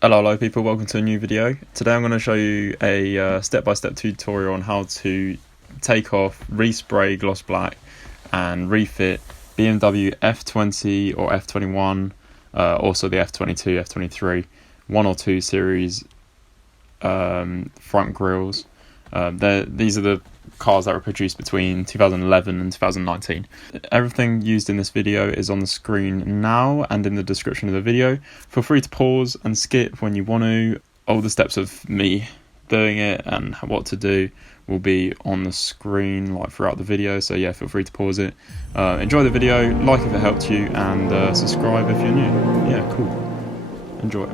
Hello people, welcome to a new video. Today I'm going to show you a step-by-step tutorial on how to take off, respray gloss black and refit BMW F20 or F21, also the F22, F23, 1 or 2 series front grills. These are the cars that were produced between 2011 and 2019. Everything used in this video is on the screen now and in the description of the video. Feel free to pause and skip when you want to. All the steps of me doing it and what to do will be on the screen like throughout the video, so yeah, feel free to pause it. Enjoy the video, like if it helped you, and subscribe if you're new. Yeah, cool. Enjoy it.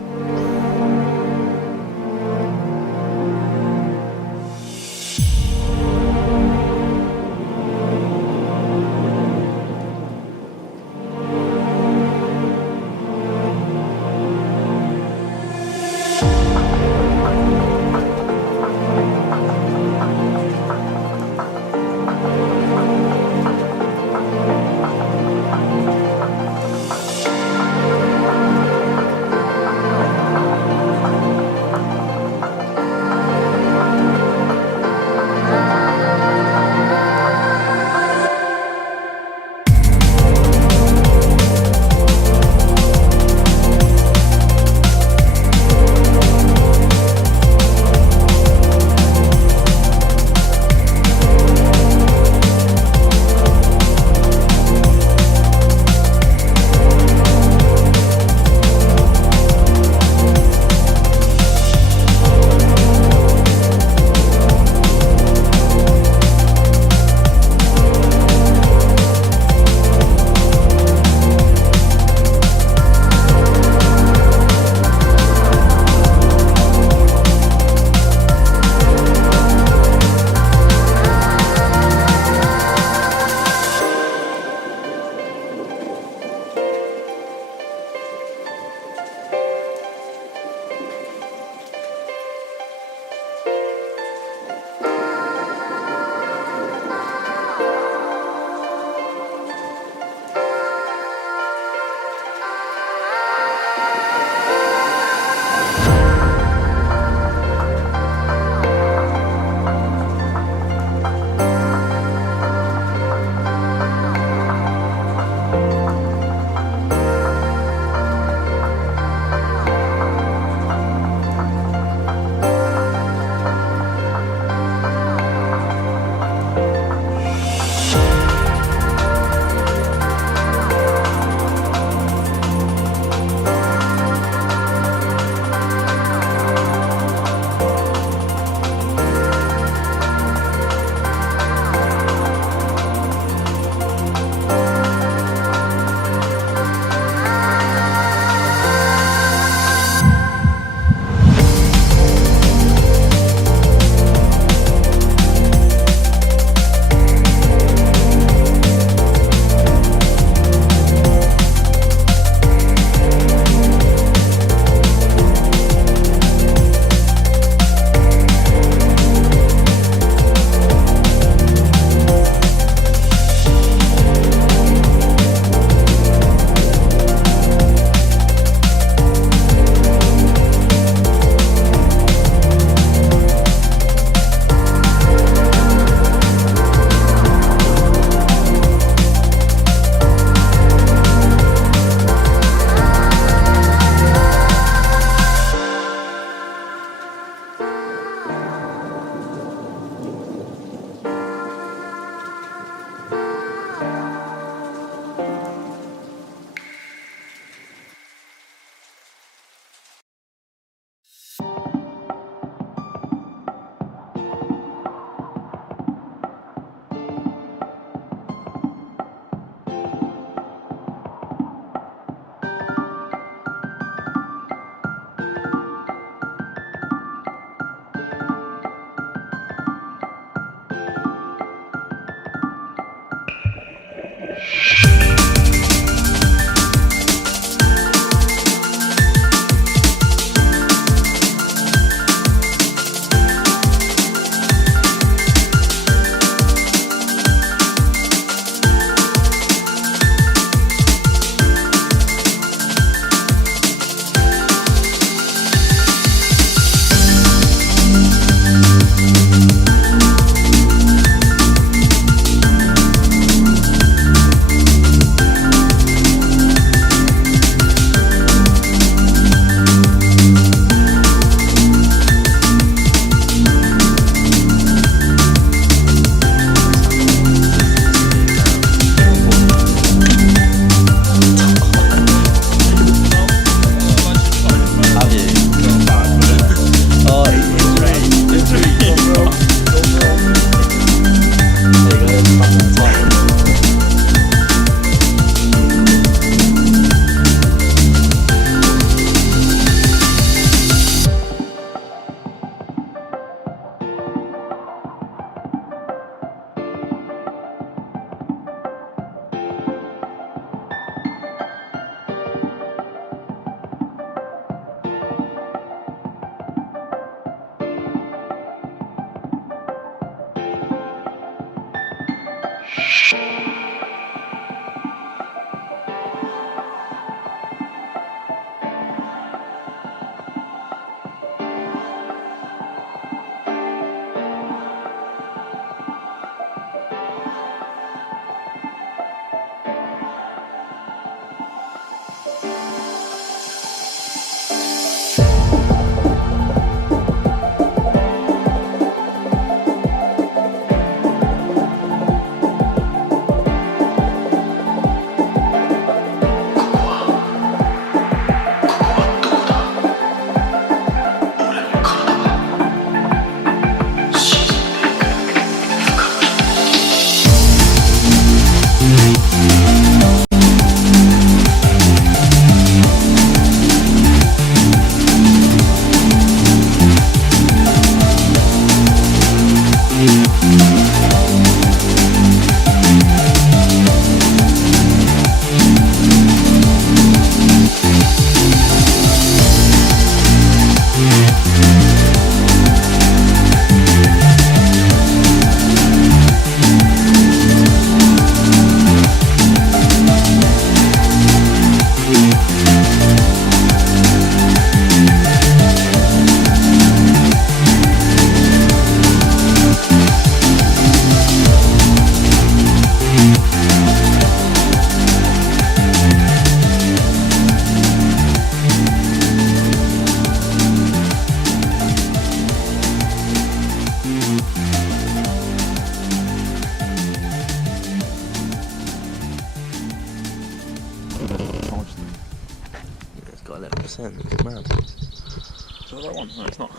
It's got 11%, it's mad. Is that the right one? No, it's not.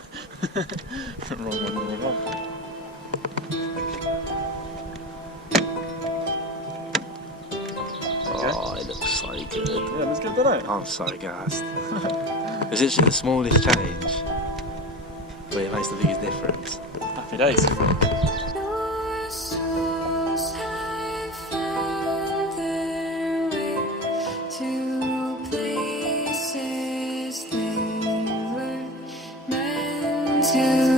Wrong one, wrong one. Oh, it looks so good. Yeah, let's get that out. I'm so gassed. It's literally the smallest change, but it makes the biggest difference. Happy days. To